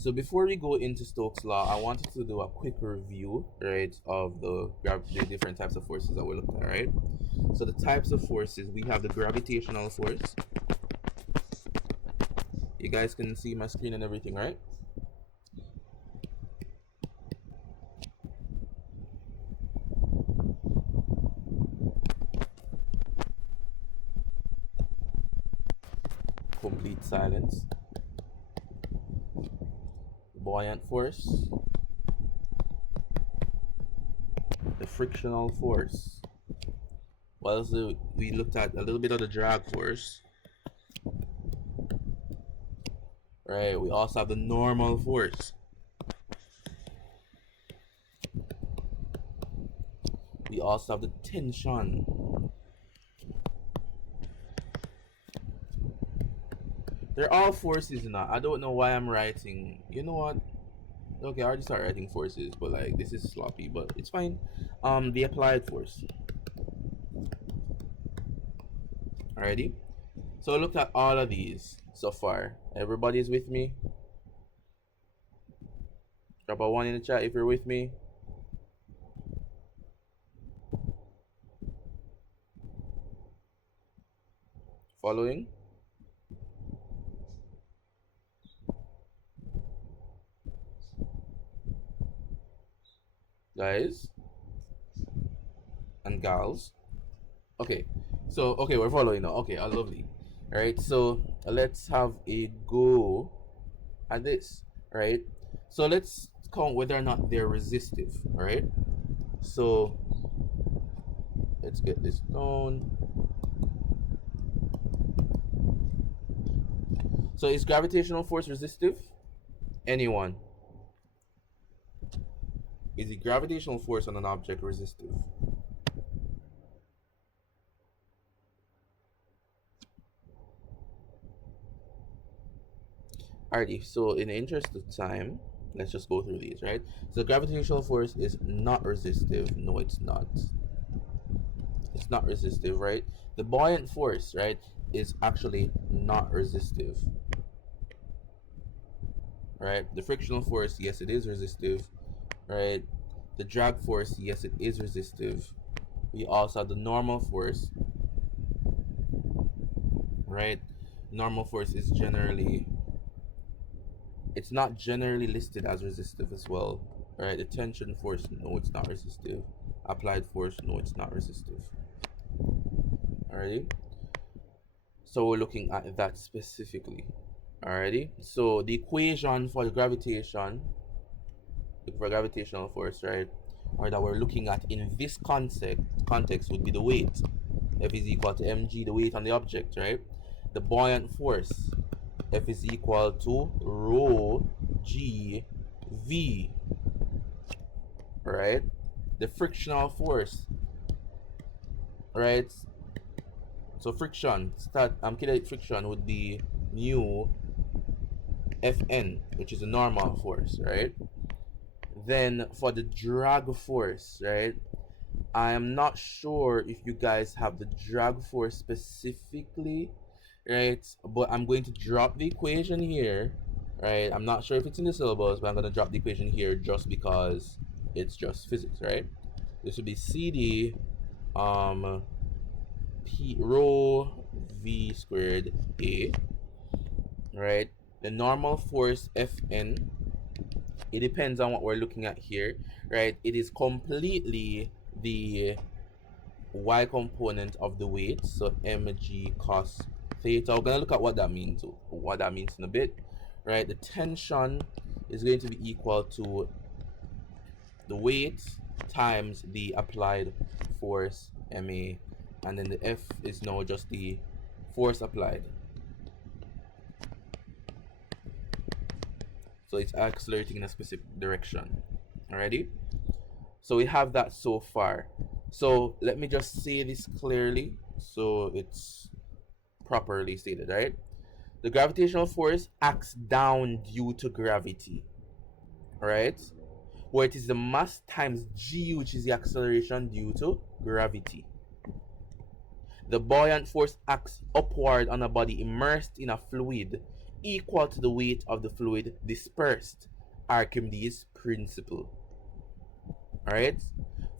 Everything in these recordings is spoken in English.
So before we go into Stokes' law, I wanted to do a quick review, right, of the different types of forces that we looked at, right? So the types of forces, we have the gravitational force. You guys can see my screen and everything, right? Complete silence. Buoyant force. The frictional force. Well, so we looked at a little bit of the drag force. Right, we also have the normal force. We also have the tension. They're all forces now. I don't know why I'm writing. You know what? Okay, I already started writing forces, but like this is sloppy, but it's fine. The applied force. Alrighty. So look at all of these so far. Everybody's with me. Drop a 1 in the chat if you're with me. Following. Guys and gals. Okay, so okay, we're following now. Okay, lovely. All right, so let's have a go at this. All right, so let's count whether or not they're resistive. All right, so let's get this down. So is gravitational force resistive? Anyone? Is the gravitational force on an object resistive? Alrighty, so in the interest of time, let's just go through these, right? So gravitational force is not resistive. No, it's not. It's not resistive, right? The buoyant force, right, is actually not resistive. Right? The frictional force, yes, it is resistive. Right? The drag force, yes, it is resistive. We also have the normal force. Right? Normal force is generally, it's not generally listed as resistive as well. Right? The tension force, no, it's not resistive. Applied force, no, it's not resistive. Alrighty? So we're looking at that specifically. Alrighty? So the equation for the gravitation, for gravitational force, right, or that we're looking at in this context would be the weight. F is equal to mg, the weight on the object, right? The buoyant force, F is equal to rho g v, right? The frictional force, right? So friction, kinetic friction would be mu Fn, which is a normal force, right? Then for the drag force, right, I am not sure if you guys have the drag force specifically, right? But I'm going to drop the equation here, right? I'm not sure if it's in the syllabus, but I'm going to drop the equation here just because it's just physics, right? This would be CD P rho V squared A, right? The normal force Fn, it depends on what we're looking at here, right? It is completely the y component of the weight, so mg cos theta. We're gonna look at what that means in a bit, right? The tension is going to be equal to the weight times the applied force ma, and then the F is now just the force applied. So it's accelerating in a specific direction. Alrighty? So we have that so far. So let me just say this clearly so it's properly stated, right? The gravitational force acts down due to gravity, right? Where it is the mass times g, which is the acceleration due to gravity. The buoyant force acts upward on a body immersed in a fluid equal to the weight of the fluid dispersed. Archimedes' principle. Alright?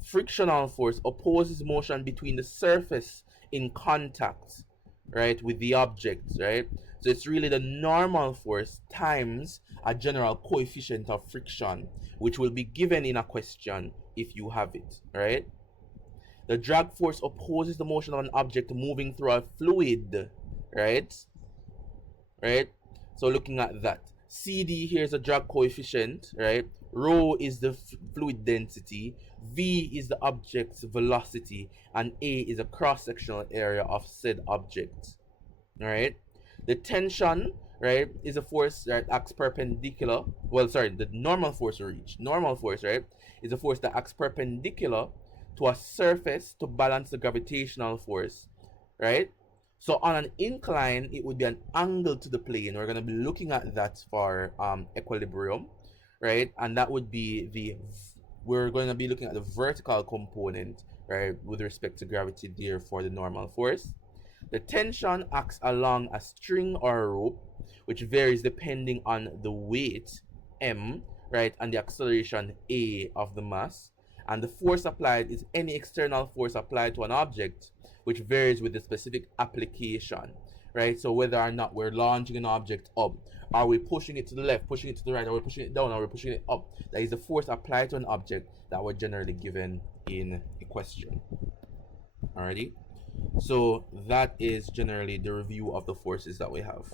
Frictional force opposes motion between the surface in contact, right, with the object, right? So it's really the normal force times a general coefficient of friction, which will be given in a question if you have it, right? The drag force opposes the motion of an object moving through a fluid, right? Right? So looking at that, CD here is a drag coefficient, right? Rho is the fluid density, V is the object's velocity, and A is a cross-sectional area of said object. Alright? The tension, right, is a force that acts perpendicular. Well, sorry, the normal force normal force, right, is a force that acts perpendicular to a surface to balance the gravitational force, right? So on an incline, it would be an angle to the plane. We're going to be looking at that for equilibrium, right? And that would be we're going to be looking at the vertical component, right, with respect to gravity there for the normal force. The tension acts along a string or a rope, which varies depending on the weight, m, right, and the acceleration, a, of the mass. And the force applied is any external force applied to an object, which varies with the specific application, right? So whether or not we're launching an object up, are we pushing it to the left, pushing it to the right, are we pushing it down, are we pushing it up? That is the force applied to an object that were generally given in a question. Alrighty? So that is generally the review of the forces that we have.